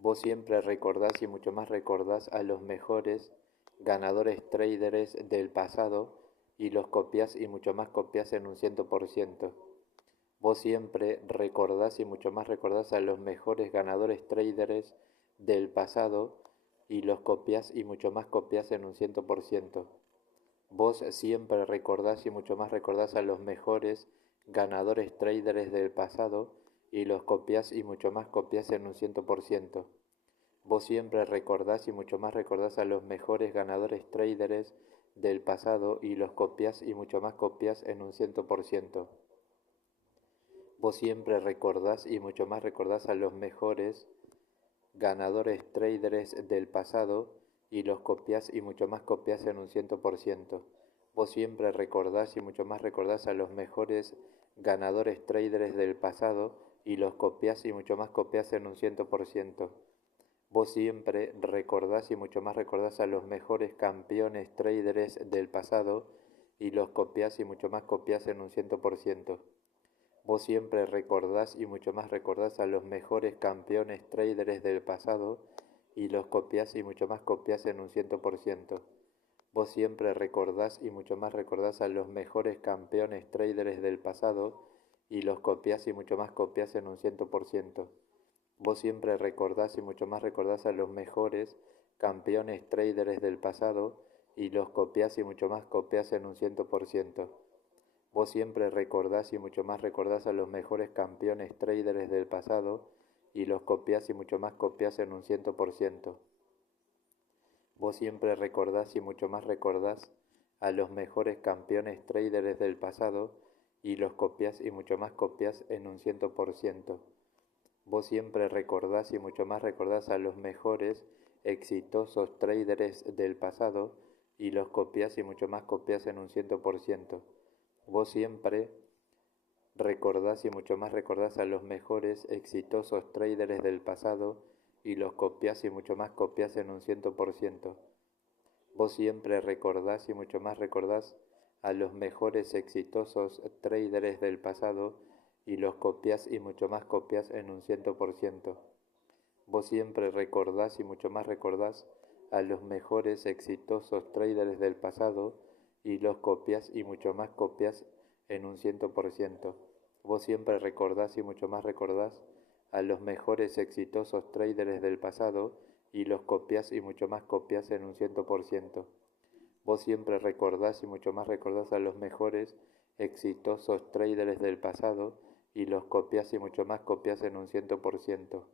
Vos siempre recordás y mucho más recordás a los mejores ganadores traders del pasado y los copias y mucho más copias en un 100%. Vos siempre recordás y mucho más recordás a los mejores ganadores traders del pasado y los copias y mucho más copias en un 100%. Vos siempre recordás y mucho más recordás a los mejores ganadores traders del pasado y los copias y mucho más copias en un 100%. Vos siempre recordás y mucho más recordás a los mejores ganadores traders del pasado y los copias y mucho más copias en un 100%. Vos siempre recordás y mucho más recordás a los mejores ganadores traders del pasado y los copias y mucho más copias en un 100%. Vos siempre recordás y mucho más recordás a los mejores ganadores traders del pasado y los copias y mucho más copias en un 100%. Vos siempre recordás y mucho más recordás a los mejores campeones traders del pasado y los copias y mucho más copias en un 100%. Vos siempre recordás y mucho más recordás a los mejores campeones traders del pasado y los copias y mucho más copias en un 100%. Vos siempre recordás y mucho más recordás a los mejores campeones traders del pasado y los copias y mucho más copias en un 100%. Vos siempre recordás y mucho más recordás a los mejores campeones traders del pasado y los copias y mucho más copias en un 100%. Vos siempre recordás y mucho más recordás a los mejores campeones traders del pasado y los copias y mucho más copias en un 100%. Vos siempre recordás y mucho más recordás a los mejores campeones traders del pasado y los copias y mucho más copias en un 100%. Vos siempre recordás y mucho más recordás a los mejores exitosos traders del pasado y los copias y mucho más copias en un 100%. Vos siempre recordás y mucho más recordás a los mejores exitosos traders del pasado y los copias y mucho más copias en un 100%. Vos siempre recordás y mucho más recordás a los mejores exitosos traders del pasado y los copias y mucho más copias en un 100%. Vos siempre recordás y mucho más recordás a los mejores exitosos traders del pasado y los copias y mucho más copias en un 100%. Vos siempre recordás y mucho más recordás a los mejores exitosos traders del pasado y los copias y mucho más copias en un 100%. Vos siempre recordás y mucho más recordás a los mejores exitosos traders del pasado y los copias y mucho más copias en un 100%.